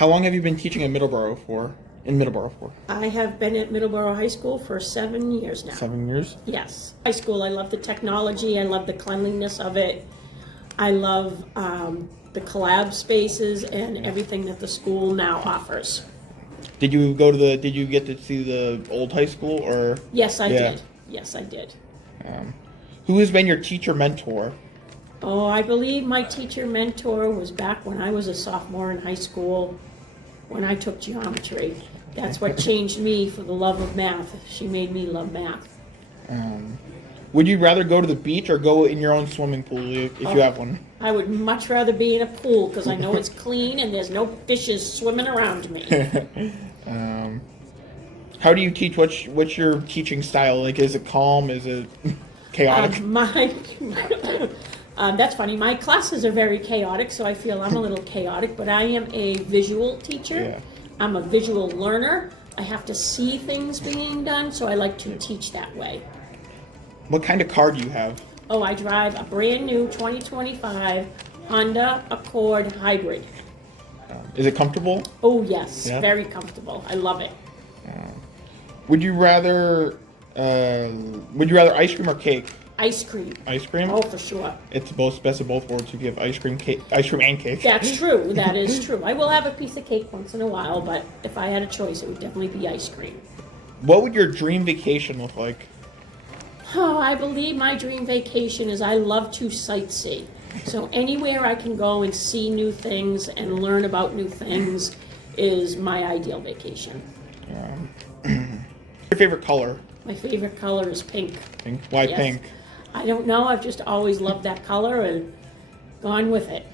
How long have you been teaching in Middleborough for? I have been at Middleborough High School for 7 years now. 7 years? Yes. High school, I love the technology, I love the cleanliness of it. I love the collab spaces and everything that the school now offers. Did you get to see the old high school or? Yes, I did. Yes, I did. Who has been your teacher mentor? Oh, I believe my teacher mentor was back when I was a sophomore in high school, when I took geometry. That's what changed me for the love of math. She made me love math. Would you rather go to the beach or go in your own swimming pool if you have one? I would much rather be in a pool because I know it's clean and there's no fishes swimming around me. How do you teach? What's your teaching style? Like, is it calm? Is it chaotic? That's funny. My classes are very chaotic, so I feel I'm a little chaotic, but I am a visual teacher. Yeah. I'm a visual learner. I have to see things being done, so I like to teach that way. What kind of car do you have? Oh, I drive a brand new 2025 Honda Accord Hybrid. Is it comfortable? Oh, yes. Yeah? Very comfortable. I love it. Would you rather ice cream or cake? Ice cream. Ice cream? Oh, for sure. It's both best of both worlds. You give ice cream and cake. That's true. That is true. I will have a piece of cake once in a while, but if I had a choice, it would definitely be ice cream. What would your dream vacation look like? Oh, I believe my dream vacation is I love to sightsee. So anywhere I can go and see new things and learn about new things is my ideal vacation. Your favorite color? My favorite color is pink. Pink. Why Yes. pink? I don't know. I've just always loved that color and gone with it.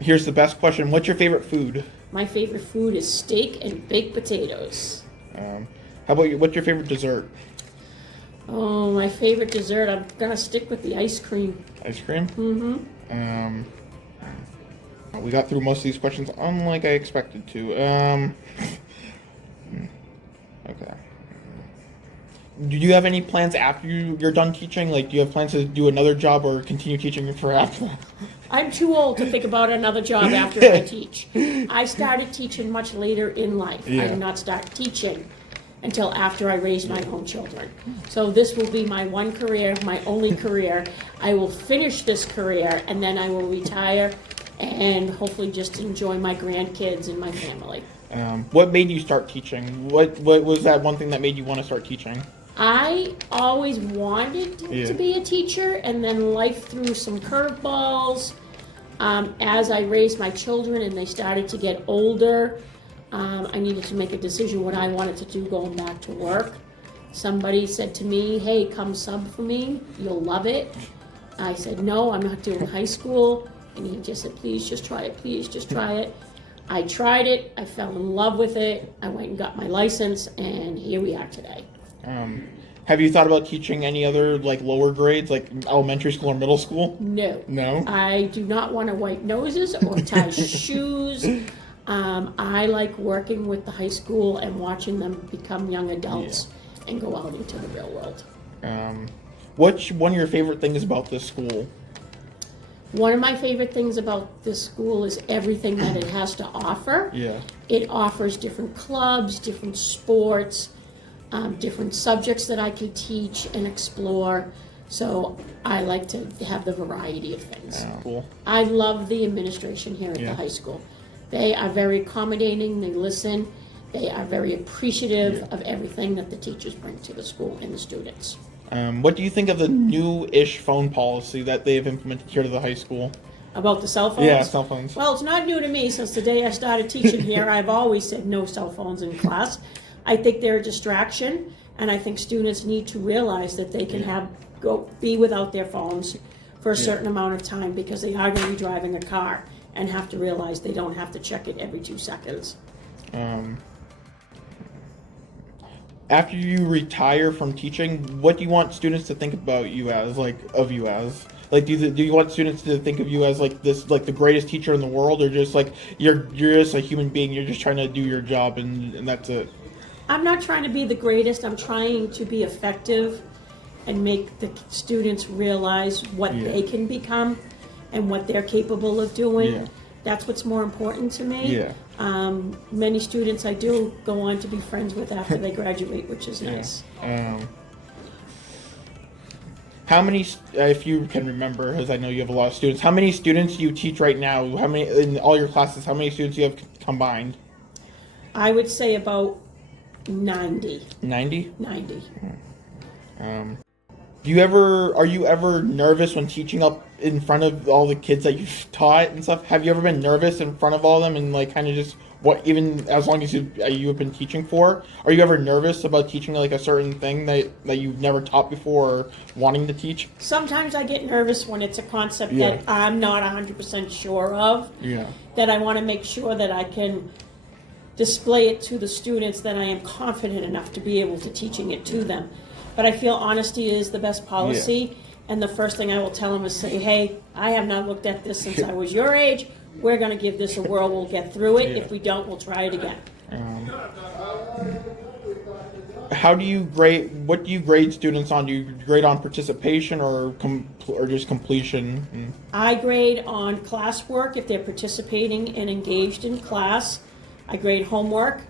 Here's the best question. What's your favorite food? My favorite food is steak and baked potatoes. How about you? What's your favorite dessert? Oh, my favorite dessert. I'm gonna stick with the ice cream. Ice cream? Mm-hmm. We got through most of these questions unlike I expected to. Okay. Do you have any plans after you're done teaching? Like, do you have plans to do another job or continue teaching for after that? I'm too old to think about another job after I teach. I started teaching much later in life. Yeah. I did not start teaching until after I raised my own children. So this will be my one career, my only career. I will finish this career and then I will retire and hopefully just enjoy my grandkids and my family. What made you start teaching? What was that one thing that made you want to start teaching? I always wanted to be a teacher, and then life threw some curveballs. As I raised my children and they started to get older, I needed to make a decision what I wanted to do going back to work. Somebody said to me, hey, come sub for me, you'll love it. I said, no, I'm not doing high school. And he just said, please just try it, please just try it. I tried it, I fell in love with it, I went and got my license, and here we are today. Have you thought about teaching any other, like, lower grades, like elementary school or middle school? No. No? I do not want to wipe noses or tie shoes. I like working with the high school and watching them become young adults and go out into the real world. What's one of your favorite things about this school? One of my favorite things about this school is everything that it has to offer. Yeah. It offers different clubs, different sports, different subjects that I can teach and explore. So I like to have the variety of things. Cool. I love the administration here at the high school. They are very accommodating, they listen, they are very appreciative of everything that the teachers bring to the school and the students. What do you think of the new-ish phone policy that they have implemented here to the high school? About the cell phones? Yeah, cell phones. Well, it's not new to me. Since the day I started teaching here, I've always said no cell phones in class. I think they're a distraction, and I think students need to realize that they can be without their phones for a certain amount of time because they are going to be driving a car and have to realize they don't have to check it every 2 seconds. After you retire from teaching, what do you want students to think about you as, like, of you as? Like, do you want students to think of you as, like, this, like, the greatest teacher in the world, or just, like, you're just a human being, you're just trying to do your job, and that's it? I'm not trying to be the greatest. I'm trying to be effective and make the students realize what they can become and what they're capable of doing. That's what's more important to me. Yeah. Many students I do go on to be friends with after they graduate, which is nice. How many, if you can remember, because I know you have a lot of students, how many students do you teach right now? How many, in all your classes, how many students do you have combined? I would say about 90. 90? 90. Are you ever nervous when teaching up in front of all the kids that you've taught and stuff? Have you ever been nervous in front of all of them and like kind of just even as long as you have been teaching for? Are you ever nervous about teaching like a certain thing that you've never taught before or wanting to teach? Sometimes I get nervous when it's a concept Yeah. that I'm not 100% sure of. Yeah. That I want to make sure that I can display it to the students, that I am confident enough to be able to teaching it to them. But I feel honesty is the best policy, and the first thing I will tell them is say, hey, I have not looked at this since I was your age. We're going to give this a whirl. We'll get through it. Yeah. If we don't, we'll try it again. How do you grade? What do you grade students on? Do you grade on participation or just completion? I grade on classwork if they're participating and engaged in class. I grade homework.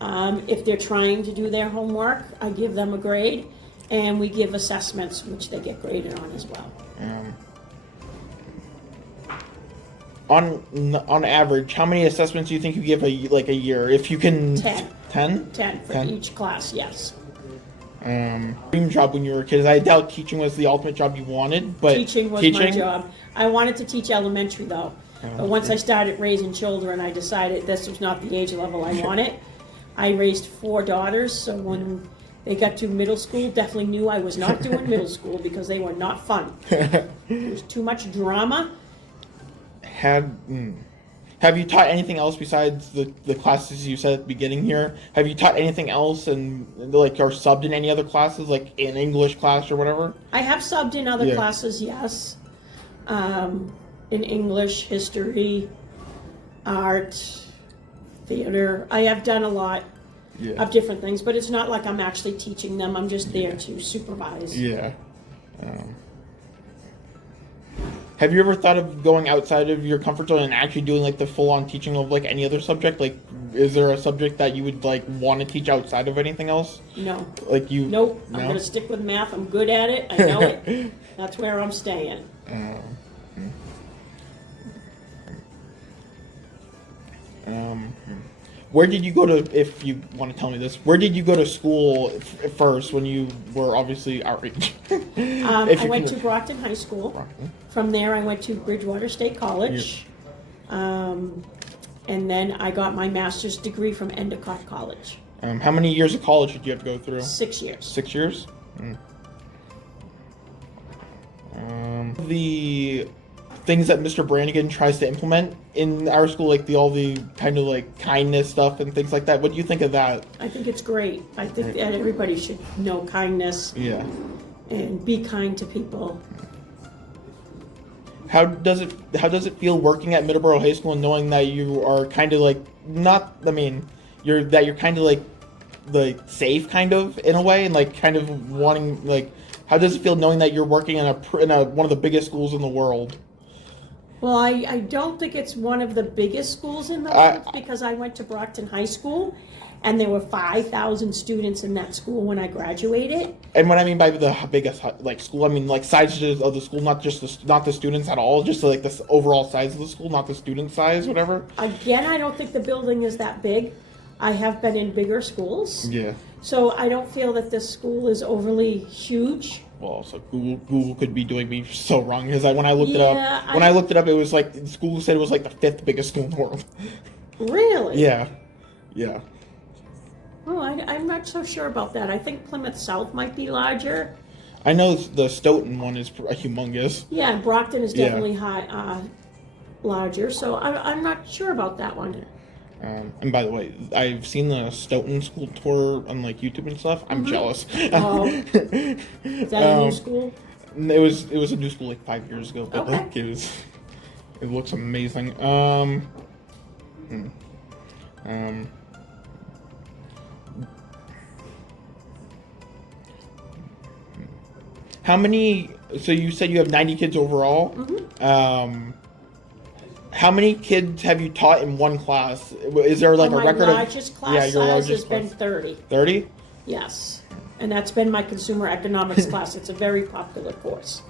If they're trying to do their homework, I give them a grade. And we give assessments, which they get graded on as well. On average, how many assessments do you think you give a year? If you can, 10. 10? 10 for each class, yes. Dream job when you were a kid. I doubt teaching was the ultimate job you wanted, but Teaching was my job. I wanted to teach elementary though, but once I started raising children, I decided this was not the age level I wanted. I raised 4 daughters, so when they got to middle school, definitely knew I was not doing middle school because they were not fun. There was too much drama. Have you taught anything else besides the classes you said at the beginning here? Have you taught anything else and or subbed in any other classes, like in English class or whatever? I have subbed in other classes, yes. In English, history, art, theater. I have done a lot of different things, but it's not like I'm actually teaching them. I'm just there to supervise. Yeah. Have you ever thought of going outside of your comfort zone and actually doing like the full-on teaching of like any other subject? Like, is there a subject that you would like want to teach outside of anything else? No. Like you? Nope. No? I'm going to stick with math. I'm good at it. I know it. That's where I'm staying. Where did you go to, if you want to tell me this, where did you go to school first when you were obviously our age? I went to Brockton High School. Brockton. From there, I went to Bridgewater State College. And then I got my master's degree from Endicott College. How many years of college did you have to go through? 6 years. 6 years? The things that Mr. Brannigan tries to implement in our school, like all the kind of like kindness stuff and things like that. What do you think of that? I think it's great. I think that everybody should know kindness. Yeah. And be kind to people. How does it feel working at Middleborough High School and knowing that you are kind of like you're kind of like safe kind of in a way and like kind of wanting like how does it feel knowing that you're working in a one of the biggest schools in the world? Well, I don't think it's one of the biggest schools in the world because I went to Brockton High School and there were 5,000 students in that school when I graduated. And what I mean by the biggest like school, I mean like sizes of the school, not the students at all, just like the overall size of the school, not the student size, whatever. Again, I don't think the building is that big. I have been in bigger schools. Yeah. So I don't feel that this school is overly huge. Well, also Google could be doing me so wrong because when I looked it up, it was like the school said it was like the 5th biggest school in the world. Really? Yeah. Oh, I'm not so sure about that. I think Plymouth South might be larger. I know the Stoughton one is humongous. Yeah, and Brockton is definitely larger. So I'm not sure about that one. And by the way, I've seen the Stoughton school tour on like YouTube and stuff. I'm jealous. Oh, is that a new school? It was a new school like 5 years ago, but Okay. like it looks amazing. How many? So you said you have 90 kids overall. Mm-hmm. How many kids have you taught in one class? Is there like a my record largest class your size largest has been class? 30. 30? Yes. And that's been my consumer economics class. It's a very popular course.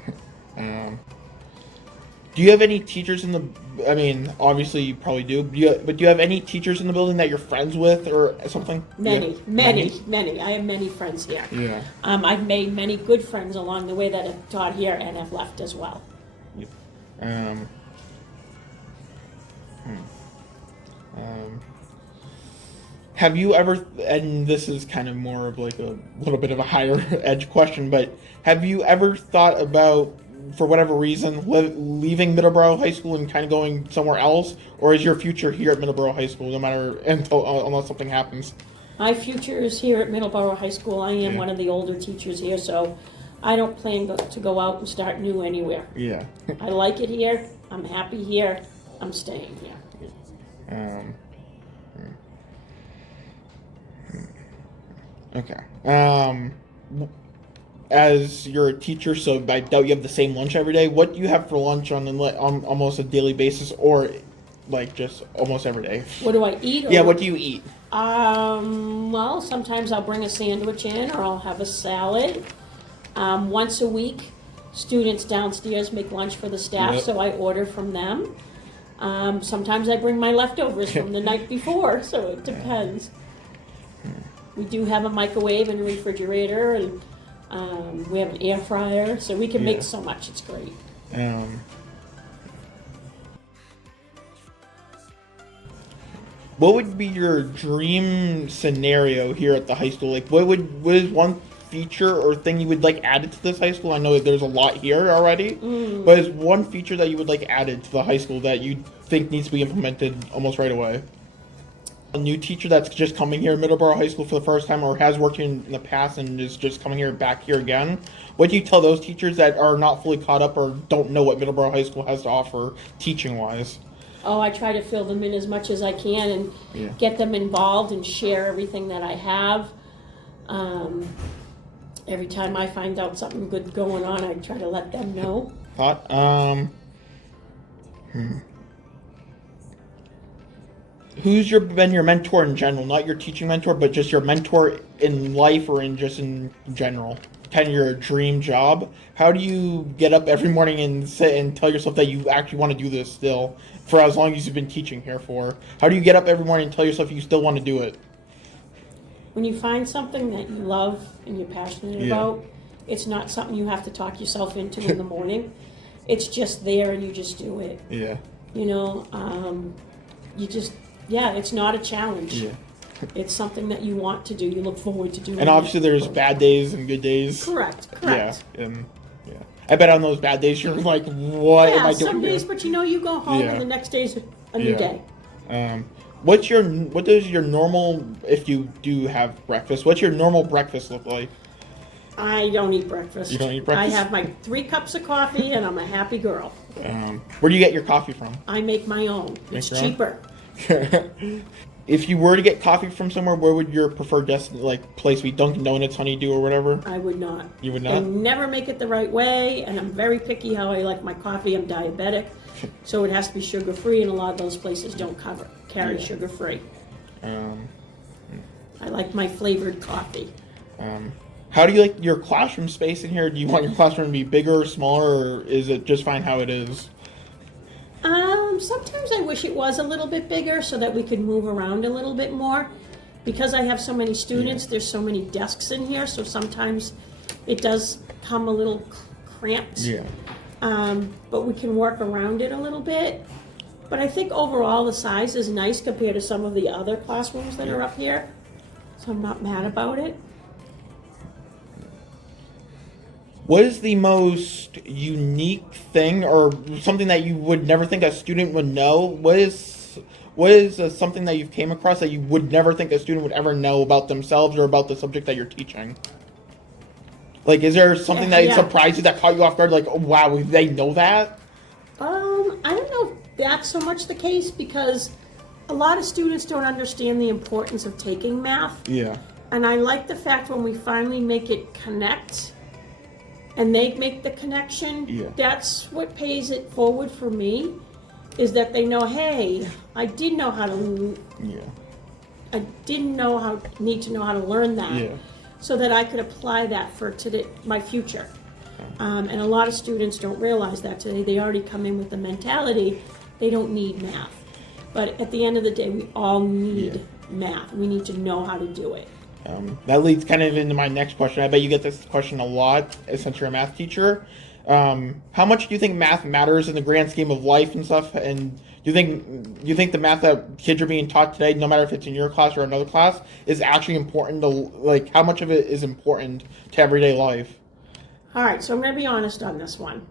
Do you have any teachers in the? I mean, obviously you probably do. But do you have any teachers in the building that you're friends with or something? Many. Yeah. I have many friends here. Yeah. I've made many good friends along the way that have taught here and have left as well. Have you ever, and this is kind of more of like a little bit of a higher edge question, but have you ever thought about, for whatever reason, leaving Middleborough High School and kind of going somewhere else, or is your future here at Middleborough High School, no matter unless something happens? My future is here at Middleborough High School. I am Yeah. one of the older teachers here, so I don't plan to go out and start new anywhere. Yeah. I like it here. I'm happy here. I'm staying here. Okay. As you're a teacher, so I doubt you have the same lunch every day. What do you have for lunch on almost a daily basis, or like just almost every day? What do I eat? Yeah, what do you eat? Well, sometimes I'll bring a sandwich in, or I'll have a salad. Once a week, students downstairs make lunch for the staff, Yep. so I order from them. Sometimes I bring my leftovers from the night before, so it depends. We do have a microwave and a refrigerator, and we have an air fryer, so we can make so much. It's great. What would be your dream scenario here at the high school? Like, what is one feature or thing you would like added to this high school? I know that there's a lot here already, but is one feature that you would like added to the high school that you think needs to be implemented almost right away? A new teacher that's just coming here at Middleborough High School for the first time, or has worked in the past and is just coming back here again, what do you tell those teachers that are not fully caught up or don't know what Middleborough High School has to offer teaching-wise? Oh, I try to fill them in as much as I can and get them involved and share everything that I have. Every time I find out something good going on, I try to let them know. Thought? Who's been your mentor in general? Not your teaching mentor, but just your mentor in life or in general? Kind of your dream job. How do you get up every morning and sit and tell yourself that you actually want to do this still for as long as you've been teaching here for? How do you get up every morning and tell yourself you still want to do it? When you find something that you love and you're passionate about, it's not something you have to talk yourself into in the morning. It's just there and you just do it. Yeah. You know, it's not a challenge. Yeah. It's something that you want to do. You look forward to doing. And obviously there's bad days and good days. Correct. Yeah. And I bet on those bad days you're like, what am I doing? Some days, but you go home Yeah. and the next day's a new day. What does your normal, if you do have breakfast, what's your normal breakfast look like? I don't eat breakfast. You don't eat breakfast? I have my 3 cups of coffee and I'm a happy girl. Where do you get your coffee from? I make my own. It's your own? cheaper. If you were to get coffee from somewhere, where would your preferred place be? Dunkin' Donuts, Honeydew, or whatever? I would not. You would They not? never make it the right way, and I'm very picky how I like my coffee. I'm diabetic, so it has to be sugar-free, and a lot of those places don't carry sugar-free. I like my flavored coffee. How do you like your classroom space in here? Do you want your classroom to be bigger or smaller, or is it just fine how it is? Sometimes I wish it was a little bit bigger so that we could move around a little bit more. Because I have so many students, there's so many desks in here, so sometimes it does come a little cramped. Yeah. But we can work around it a little bit. But I think overall the size is nice compared to some of the other classrooms that are up here. So I'm not mad about it. What is the most unique thing, or something that you would never think a student would know? What is something that you've came across that you would never think a student would ever know about themselves or about the subject that you're teaching? Like, is there something that surprised you, that caught you off guard? Like, oh, wow, they know that? I don't know if that's so much the case, because a lot of students don't understand the importance of taking math. Yeah. And I like the fact when we finally make it connect, and they make the connection, that's what pays it forward for me. is that they know, hey, I did know how to, Yeah. I didn't know need to know how to learn that, Yeah. so that I could apply that for today, my future. And a lot of students don't realize that today. They already come in with the mentality they don't need math. But at the end of the day, we all need math. We need to know how to do it. That leads kind of into my next question. I bet you get this question a lot since you're a math teacher. How much do you think math matters in the grand scheme of life and stuff? And do you think the math that kids are being taught today, no matter if it's in your class or another class, is actually important to, like, how much of it is important to everyday life? All right, so I'm going to be honest on this one.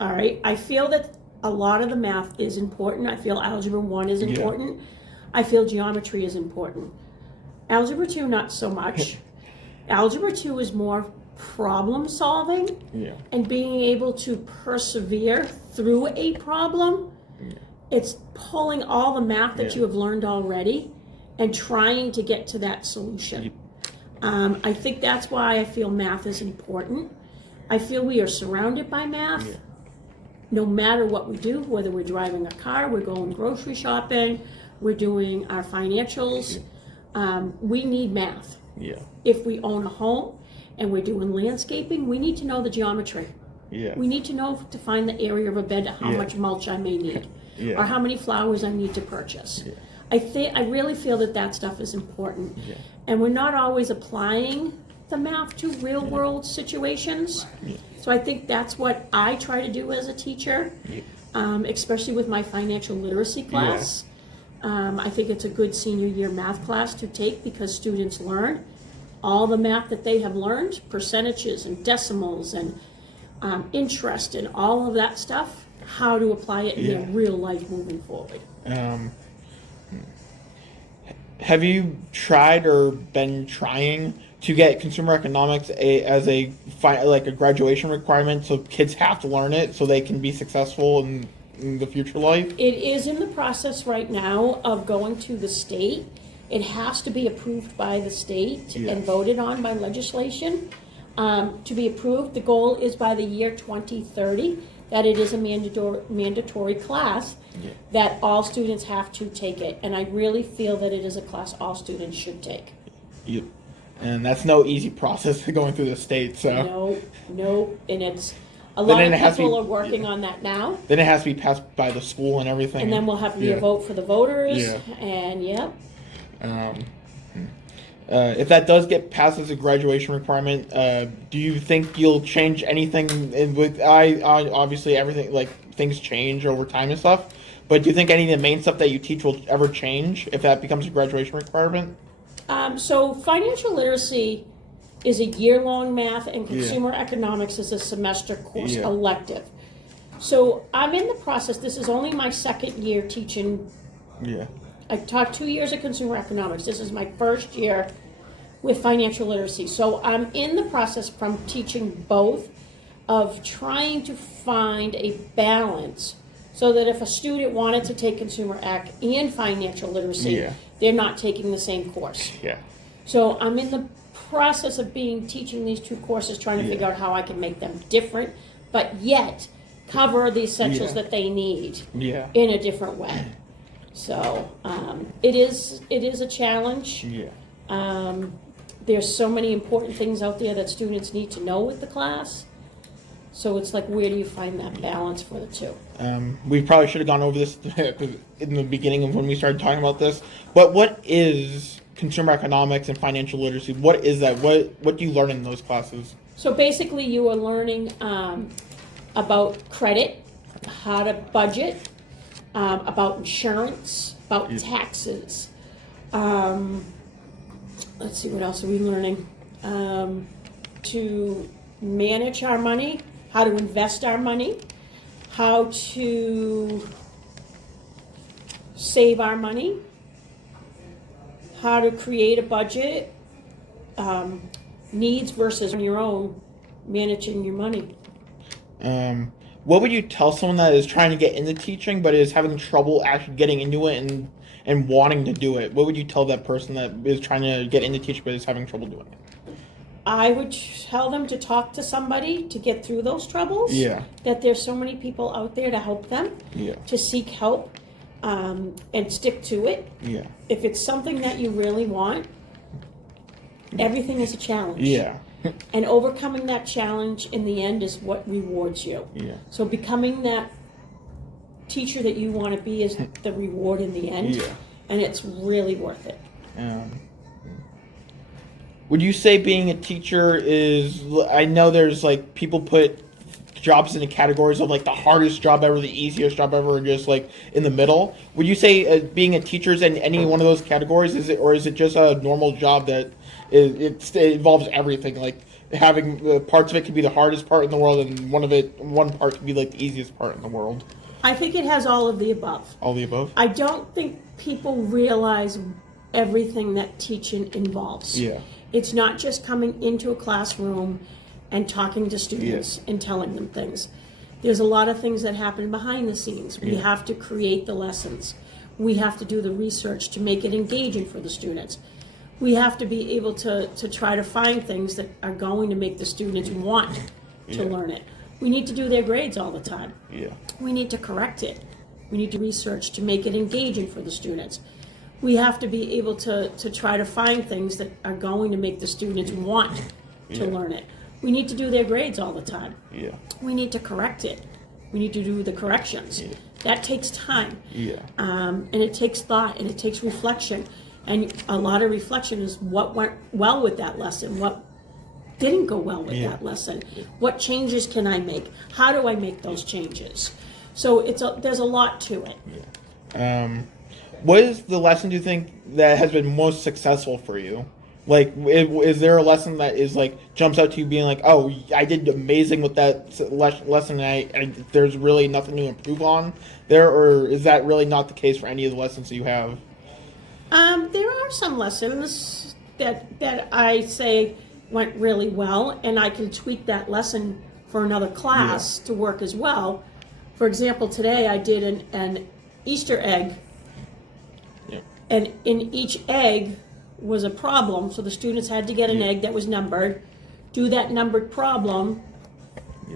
All right, I feel that a lot of the math is important. I feel Algebra 1 is important. I feel geometry is important. Algebra 2, not so much. Algebra 2 is more problem solving and being able to persevere through a problem. It's pulling all the math that you have learned already and trying to get to that solution. I think that's why I feel math is important. I feel we are surrounded by math. No matter what we do, whether we're driving a car, we're going grocery shopping, we're doing our financials, we need math. If we own a home and we're doing landscaping, we need to know the geometry. We need to know to find the area of a bed, how much mulch I may need, or how many flowers I need to purchase. I really feel that stuff is important. And we're not always applying the math to real world situations. So I think that's what I try to do as a teacher, especially with my financial literacy class. I think it's a good senior year math class to take because students learn all the math that they have learned, percentages and decimals and interest and all of that stuff, how to apply it in their real life moving forward. Have you tried or been trying to get consumer economics as a graduation requirement, so kids have to learn it so they can be successful in the future life? It is in the process right now of going to the state. It has to be approved by the state and voted on by legislation to be approved. The goal is by the year 2030 that it is a mandatory class that all students have to take it. And I really feel that it is a class all students should take. And that's no easy process going through the state. So No, and it's a lot of people are working on that now. Then it has to be passed by the school and everything. And then we'll have to be a vote for the voters. And if that does get passed as a graduation requirement, do you think you'll change anything? Obviously everything, like, things change over time and stuff. But do you think any of the main stuff that you teach will ever change if that becomes a graduation requirement? So financial literacy is a year-long math, and consumer economics is a semester course elective. So I'm in the process. This is only my second year teaching. I taught 2 years of consumer economics. This is my first year with financial literacy. So I'm in the process from teaching both of trying to find a balance so that if a student wanted to take consumer ec and financial literacy, they're not taking the same course. So I'm in the process of teaching these two courses, trying to figure out how I can make them different, but yet cover the essentials that they need in a different way. So it is a challenge. There's so many important things out there that students need to know with the class. So it's like, where do you find that balance for the two? We probably should have gone over this in the beginning of when we started talking about this. But what is consumer economics and financial literacy? What is that? What do you learn in those classes? So basically you are learning about credit, how to budget, about insurance, about taxes. Let's see, what else are we learning? To manage our money, how to invest our money, how to save our money, how to create a budget, needs versus on your own, managing your money. What would you tell someone that is trying to get into teaching but is having trouble actually getting into it and wanting to do it? What would you tell that person that is trying to get into teaching but is having trouble doing it? I would tell them to talk to somebody to get through those troubles. Yeah. That there's so many people out there to help them. Yeah. To seek help, and stick to it. Yeah. If it's something that you really want, everything is a challenge. Yeah. And overcoming that challenge in the end is what rewards you. Yeah. So becoming that teacher that you want to be is the reward in the end. Yeah. And it's really worth it. Would you say being a teacher is, I know there's like people put jobs into categories of like the hardest job ever, the easiest job ever, and just like in the middle. Would you say being a teacher is in any one of those categories? Or is it just a normal job that it involves everything? Like having parts of it could be the hardest part in the world, and one part could be like the easiest part in the world. I think it has all of the above. All the above? I don't think people realize everything that teaching involves. Yeah. It's not just coming into a classroom and talking to students and telling them things. There's a lot of things that happen behind the scenes. We have to create the lessons. We have to do the research to make it engaging for the students. We have to be able to try to find things that are going to make the students want to learn it. We need to do their grades all the time. Yeah. We need to correct it. We need to research to make it engaging for the students. We have to be able to try to find things that are going to make the students want to learn it. We need to do their grades all the time. Yeah. We need to correct it. We need to do the corrections. Yeah. That takes time. Yeah. And it takes thought and it takes reflection. And a lot of reflection is what went well with that lesson, what didn't go well with that lesson. What changes can I make? How do I make those changes? So there's a lot to it. Yeah. What is the lesson do you think that has been most successful for you? Like, is there a lesson that is like jumps out to you being like, oh, I did amazing with that lesson, and there's really nothing to improve on there, or is that really not the case for any of the lessons that you have? There are some lessons that I say went really well, and I can tweak that lesson for another class to work as well. For example, today I did an Easter egg, and in each egg was a problem, so the students had to get an egg that was numbered, do that numbered problem,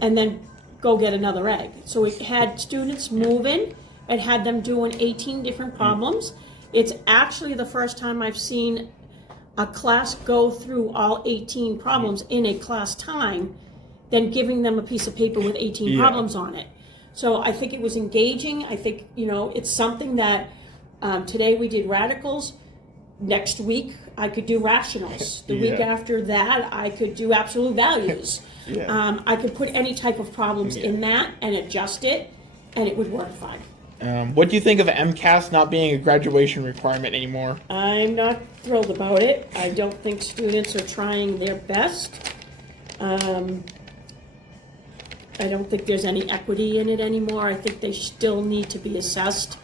and then go get another egg. So it had students moving, it had them doing 18 different problems. It's actually the first time I've seen a class go through all 18 problems in a class time, then giving them a piece of paper with 18 problems on it. So I think it was engaging. I think, it's something that today we did radicals. Next week I could do rationals. The week after that I could do absolute values. I could put any type of problems in that and adjust it, and it would work fine. What do you think of MCAS not being a graduation requirement anymore? I'm not thrilled about it. I don't think students are trying their best. I don't think there's any equity in it anymore. I think they still need to be assessed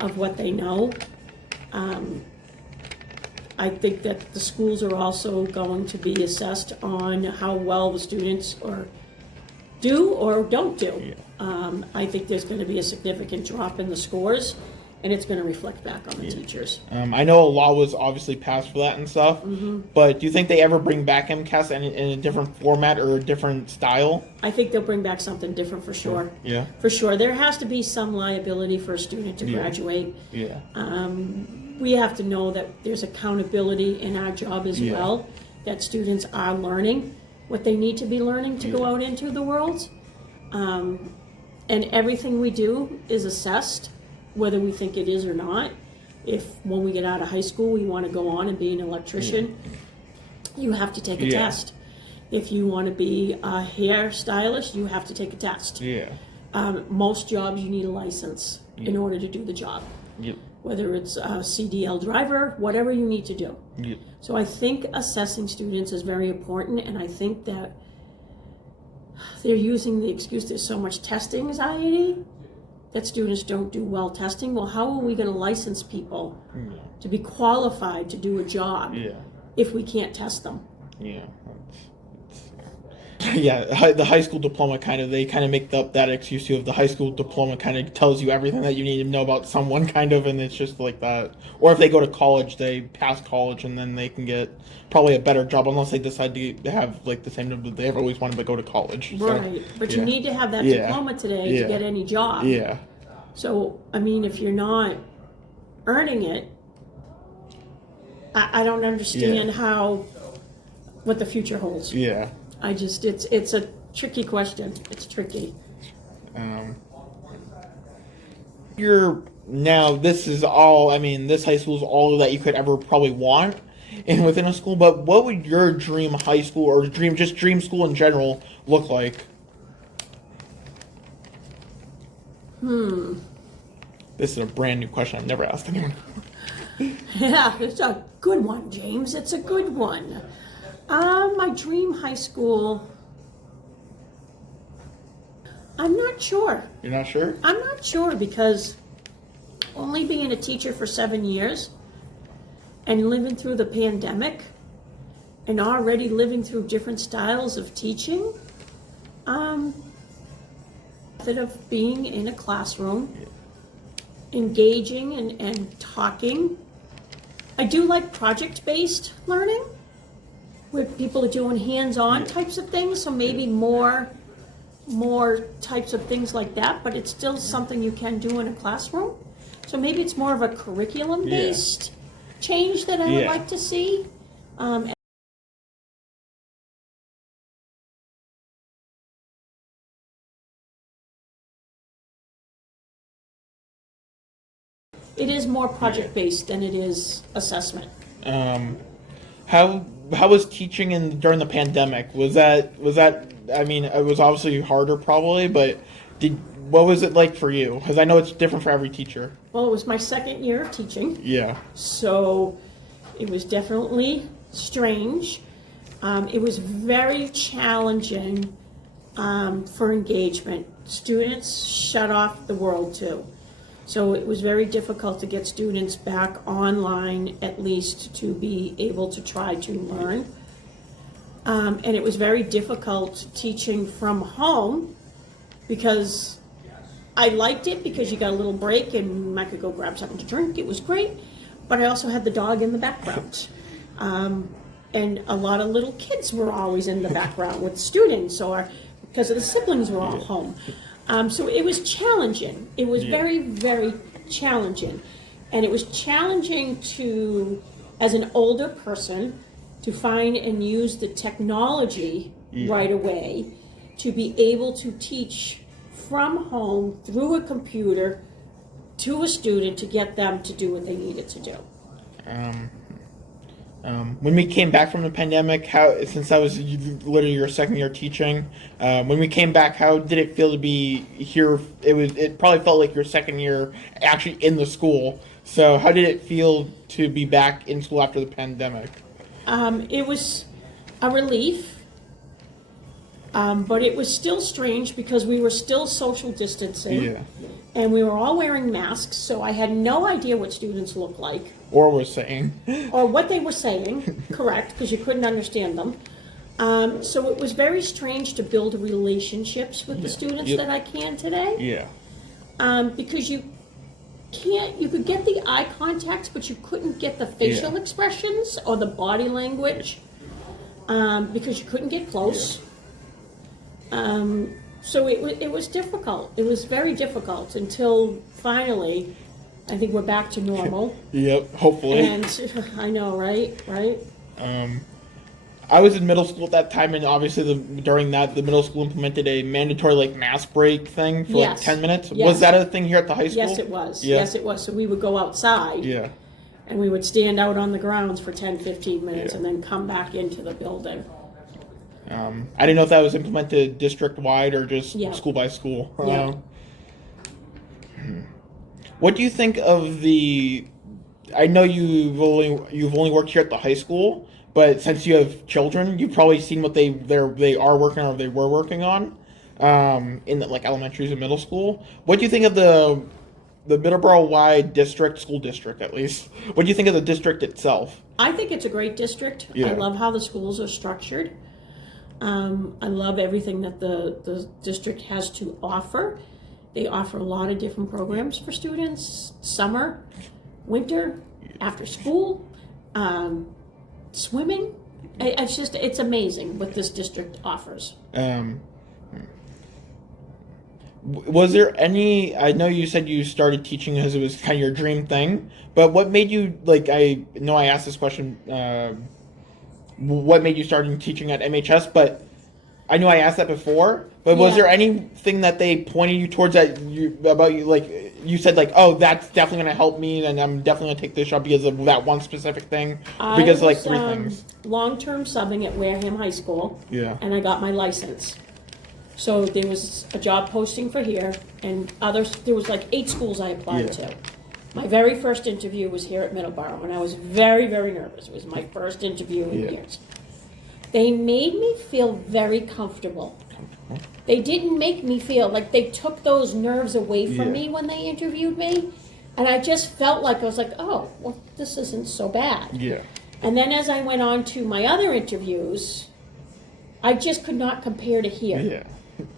of what they know. I think that the schools are also going to be assessed on how well the students do or don't do. I think there's going to be a significant drop in the scores, and it's going to reflect back on the teachers. I know a law was obviously passed for that and stuff, but do you think they ever bring back MCAS in a different format or a different style? I think they'll bring back something different for sure. Yeah. For sure. There has to be some liability for a student to graduate. Yeah. We have to know that there's accountability in our job as well, that students are learning what they need to be learning to go out into the world. And everything we do is assessed, whether we think it is or not. If when we get out of high school we want to go on and be an electrician, you have to take a test. If you want to be a hairstylist, you have to take a test. Most jobs you need a license in order to do the job. Whether it's a CDL driver, whatever you need to do. So I think assessing students is very important, and I think that they're using the excuse there's so much test anxiety that students don't do well testing. Well, how are we going to license people to be qualified to do a job if we can't test them? Yeah, the high school diploma they kind of make up that excuse too of the high school diploma kind of tells you everything that you need to know about someone kind of, and it's just like that. Or if they go to college, they pass college and then they can get probably a better job unless they decide to have like the same job they've always wanted to go to college. So, Right, but you need to have that Yeah. diploma today Yeah. to get any job. Yeah, So, I mean, if you're not earning it, I don't understand what the future holds. yeah. It's a tricky question. It's tricky. You're now. This is all. I mean, this high school is all that you could ever probably want, in within a school. But what would your dream high school or dream school in general look like? This is a brand new question. I've never asked anyone. Yeah, it's a good one, James. It's a good one. My dream high school. I'm not sure. You're not sure? I'm not sure because only being a teacher for 7 years and living through the pandemic and already living through different styles of teaching, method of being in a classroom, engaging and talking. I do like project-based learning where people are doing hands-on types of things, so maybe more types of things like that, but it's still something you can do in a classroom. So maybe it's more of a curriculum-based change that I would like to see. It is more project-based than it is assessment. How was teaching during the pandemic? Was that? I mean, it was obviously harder probably, but what was it like for you? Because I know it's different for every teacher. Well, it was my second year of teaching. Yeah. So it was definitely strange. It was very challenging for engagement. Students shut off the world too. So it was very difficult to get students back online, at least to be able to try to learn. And it was very difficult teaching from home because I liked it because you got a little break and I could go grab something to drink. It was great. But I also had the dog in the background. And a lot of little kids were always in the background with students or because of the siblings were all home. So it was challenging. It was very, very challenging. And it was challenging as an older person, to find and use the technology right away to be able to teach from home through a computer to a student to get them to do what they needed to do. When we came back from the pandemic, since that was literally your second year teaching, when we came back, how did it feel to be here? It probably felt like your second year actually in the school. So how did it feel to be back in school after the pandemic? It was a relief, but it was still strange because we were still social distancing, and we were all wearing masks, so I had no idea what students looked like. Or was saying. Or what they were saying, correct, because you couldn't understand them. So it was very strange to build relationships with the students that I can today. Yeah. Because you could get the eye contacts, but you couldn't get the facial expressions or the body language because you couldn't get close. So it was difficult. It was very difficult until finally, I think we're back to normal. Yep, hopefully. And I know, right? I was in middle school at that time, and obviously during that, the middle school implemented a mandatory mask break thing for 10 minutes. Yes. Was that a thing here at the high school? Yes, it was. Yeah. Yes, it was. So we would go outside. Yeah. And we would stand out on the grounds for 10, 15 minutes and then come back into the building. I didn't know if that was implemented district-wide or just school by school. Yeah. What do you think of I know you've only worked here at the high school, but since you have children, you've probably seen what they are working on or they were working on in elementaries and middle school. What do you think of the Middleborough-wide school district, at least? What do you think of the district itself? I think it's a great district. Yeah. I love how the schools are structured. I love everything that the district has to offer. They offer a lot of different programs for students, summer, winter, after school, swimming. It's amazing what this district offers. Was there any, I know you said you started teaching because it was kind of your dream thing, but what made you, like, I know I asked this question, what made you start teaching at MHS, but I know I asked that before, but was there anything that they pointed you towards that like, you said, like, oh, that's definitely going to help me, and I'm definitely going to take this job because of that one specific thing? Because, like, three things. Long-term subbing at Wareham High School, and I got my license. So there was a job posting for here, and there was like 8 schools I applied to. My very first interview was here at Middleborough, and I was very, very nervous. It was my first interview in years. They made me feel very comfortable. They didn't make me feel like they took those nerves away from me when they interviewed me. And I just felt like I was like, oh, well, this isn't so bad. And then as I went on to my other interviews, I just could not compare to here.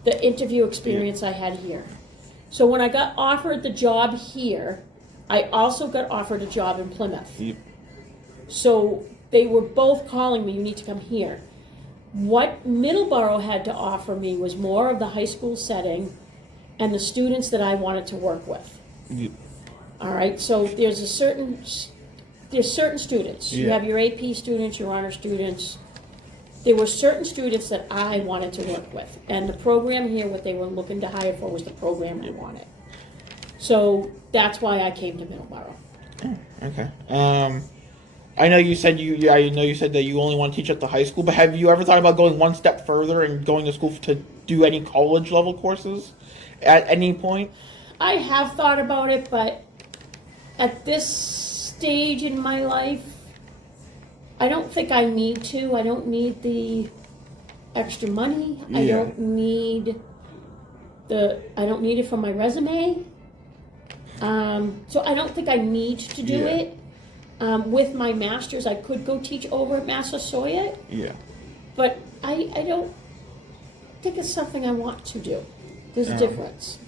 The interview experience I had here. So when I got offered the job here, I also got offered a job in Plymouth. So they were both calling me, you need to come here. What Middleborough had to offer me was more of the high school setting and the students that I wanted to work with. All right, so there's certain students. You have your AP students, your honor students. There were certain students that I wanted to work with, and the program here, what they were looking to hire for, was the program I wanted. So that's why I came to Middleborough. Okay. I know you said that you only want to teach at the high school, but have you ever thought about going one step further and going to school to do any college level courses at any point? I have thought about it, but at this stage in my life, I don't think I need to. I don't need the extra money. I don't need it for my resume. So I don't think I need to do it. With my master's, I could go teach over at Massasoit. But I don't think it's something I want to do. There's a difference.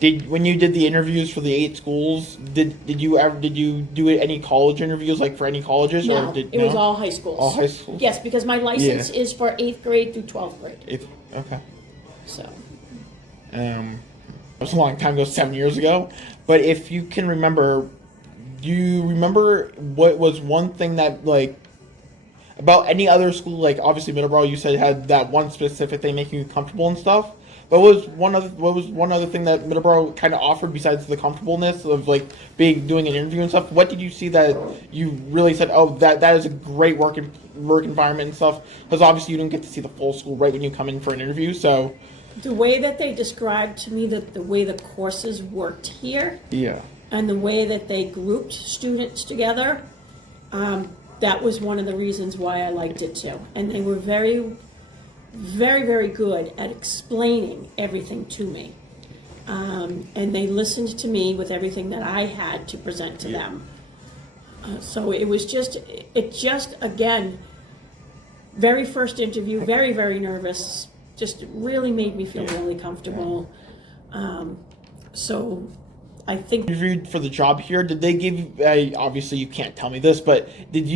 When you did the interviews for the 8 schools, did you do any college interviews, like for any colleges? No, it was all high schools. All high schools? Yes, because my license is for 8th grade through 12th grade. Okay. So. It was a long time ago, 7 years ago. But if you can remember, do you remember what was one thing that, like, about any other school, like obviously Middleborough, you said had that one specific thing making you comfortable and stuff? What was one other thing that Middleborough kind of offered besides the comfortableness of, like, doing an interview and stuff? What did you see that you really said, oh, that is a great work environment and stuff? Because obviously you don't get to see the full school right when you come in for an interview. So the way that they described to me that the way the courses worked here, and the way that they grouped students together, that was one of the reasons why I liked it too. And they were very, very, very good at explaining everything to me. And they listened to me with everything that I had to present to them. So it was just, again, very first interview, very, very nervous, just really made me feel really comfortable. So I think interviewed for the job here. Did they give? Obviously, you can't tell me this, but did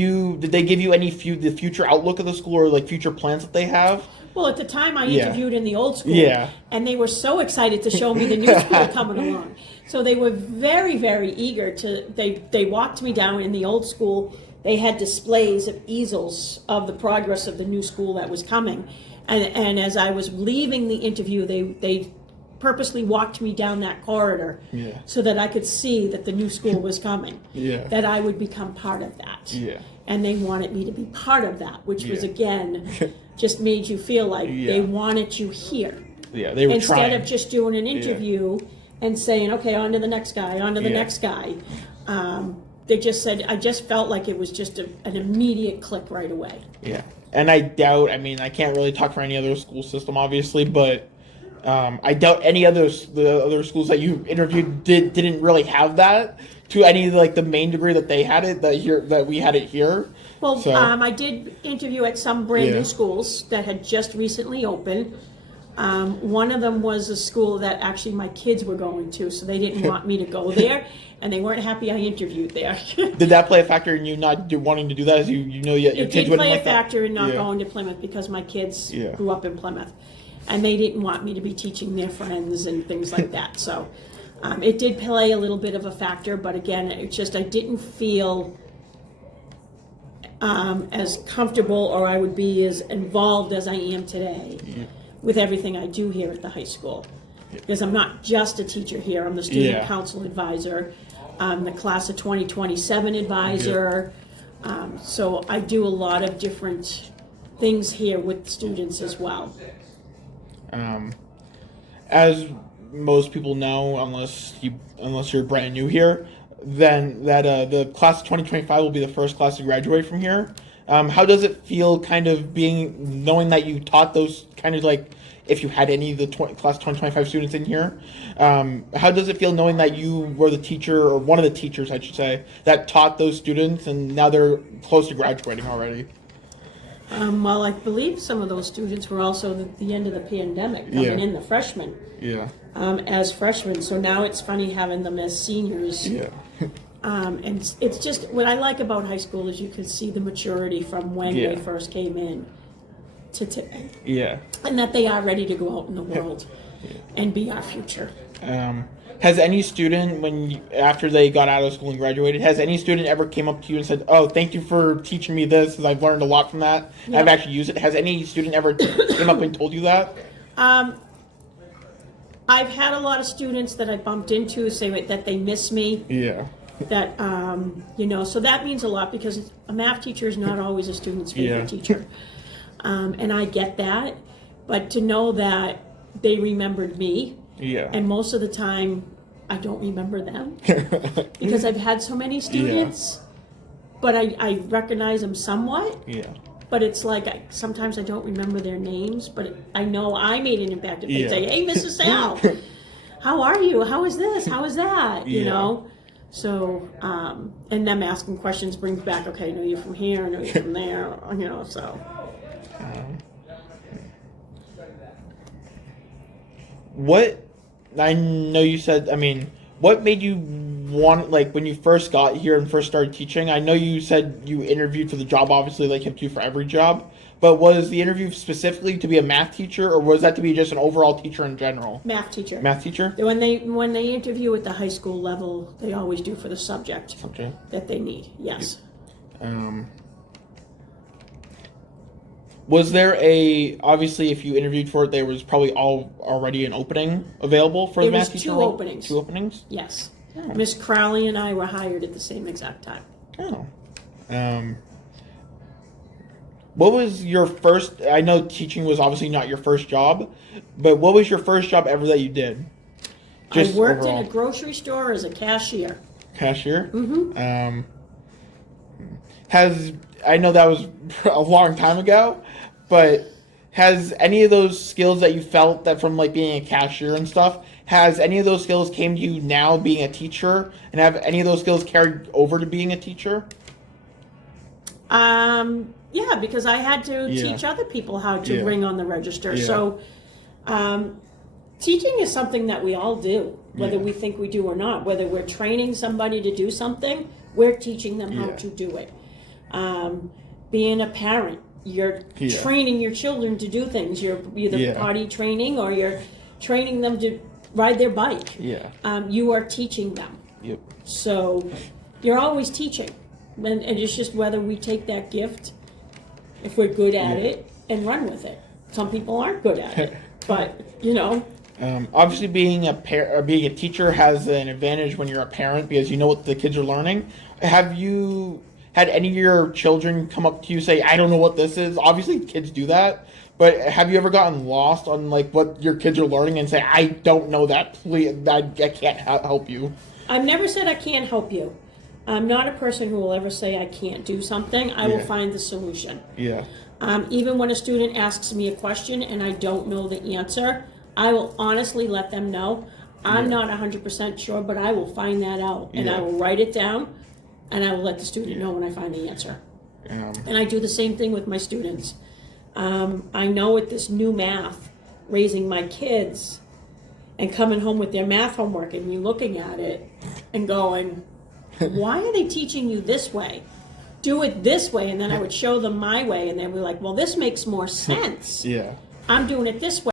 they give you any the future outlook of the school or like future plans that they have? Well, at the time I interviewed in the old school, and they were so excited to show me the new school coming along. So they were very, very eager to. They walked me down in the old school. They had displays of easels of the progress of the new school that was coming, and as I was leaving the interview, they purposely walked me down that corridor so that I could see that the new school was coming, that I would become part of that. And they wanted me to be part of that, which was, again, just made you feel like they wanted you here. They were instead trying. Of just doing an interview and saying, okay, on to the next guy, on to the next guy. They just said, I just felt like it was just an immediate click right away. And I doubt, I mean, I can't really talk for any other school system, obviously, but I doubt any the other schools that you interviewed didn't really have that, to any like the main degree that they had it that we had it here. Well, So, I did interview at some brand Yeah. new schools that had just recently opened. One of them was a school that actually my kids were going to, so they didn't want me to go there, and they weren't happy I interviewed there. did that play a factor in you not wanting to do that? As you know, your It kids did wouldn't play a like that? factor in not Yeah. going to Plymouth because my kids Yeah. grew up in Plymouth, and they didn't want me to be teaching their friends and things like that. So it did play a little bit of a factor, but again, it's just I didn't feel as comfortable or I would be as involved as I am today with everything I do here at the high school. Because I'm not just a teacher here, I'm the student Yeah. council advisor, the class of 2027 advisor. So I do a lot of different things here with students as well. As most people know, unless you're brand new here, then that the class of 2025 will be the first class to graduate from here. How does it feel, kind of knowing that you taught those, kind of like if you had any of the class of 2025 students in here? How does it feel knowing that you were the teacher, or one of the teachers, I should say, that taught those students, and now they're close to graduating already? Well, I believe some of those students were also the end of the pandemic coming in, the freshmen. Yeah. As freshmen, so now it's funny having them as seniors. Yeah. And it's just, what I like about high school is you can see the maturity from when Yeah. they first came in to today. Yeah. And that they are ready to go out in the world and be our future. Has any student, after they got out of school and graduated, has any student ever came up to you and said, "Oh, thank you for teaching me this, because I've learned a lot from that. Yeah. I've actually used it"? Has any student ever came up and told you that? I've had a lot of students that I bumped into say that they miss me. Yeah. That, so that means a lot, because a math teacher is not always a student's favorite teacher. And I get that, but to know that they remembered me, Yeah. and most of the time I don't remember them because I've had so many students, but I recognize them somewhat. Yeah. But it's like sometimes I don't remember their names, but I know I made an impact. If they say, "Hey, Mrs. Sal, how are you? How is this? How is that?" You know. So, and them asking questions brings back, okay, I know you're from here, I know you're from there, so. What, I know you said, what made you want, like, when you first got here and first started teaching? I know you said you interviewed for the job, obviously, like you have to for every job, but was the interview specifically to be a math teacher, or was that to be just an overall teacher in general? Math teacher. Math teacher? When they interview at the high school level, they always do for the subject that they need, yes. Was there obviously if you interviewed for it, there was probably already an opening available for the math teacher two role? openings. 2 openings? Yes. Oh. Miss Crowley and I were hired at the same exact time. Oh. What was your first, I know teaching was obviously not your first job, but what was your first job ever that you did? I worked in a grocery store as a cashier. Cashier? Mm-hmm. I know that was a long time ago, but has any of those skills that you felt that from like being a cashier and stuff, has any of those skills came to you now being a teacher, and have any of those skills carried over to being a teacher? Yeah, because I had to teach other people how to ring on the register. Yeah. So, teaching is something that we all do, whether we think we do or not. Whether we're training somebody to do something, we're teaching them how to do it. Being a parent, you're training your children to do things. You're either potty training or you're training them to ride their bike. Yeah. You are teaching them. Yep. So you're always teaching. And it's just whether we take that gift, if we're good at it, and run with it. Some people aren't good at it, but obviously, being a teacher has an advantage when you're a parent, because you know what the kids are learning. Have you had any of your children come up to you say, "I don't know what this is"? Obviously, kids do that, but have you ever gotten lost on like what your kids are learning and say, "I don't know that. Please, I can't help you"? I've never said I can't help you. I'm not a person who will ever say I can't do something. I will find the solution. Yeah. Even when a student asks me a question and I don't know the answer, I will honestly let them know I'm not 100% sure, but I will find that out, and I Yeah. will write it down, and I will let the student know when I find the answer. And I do the same thing with my students. I know with this new math, raising my kids and coming home with their math homework and you looking at it and going, why are they teaching you this way? Do it this way. And then I would show them my way and they'd be like, well, this makes more sense. Yeah. I'm doing it this way.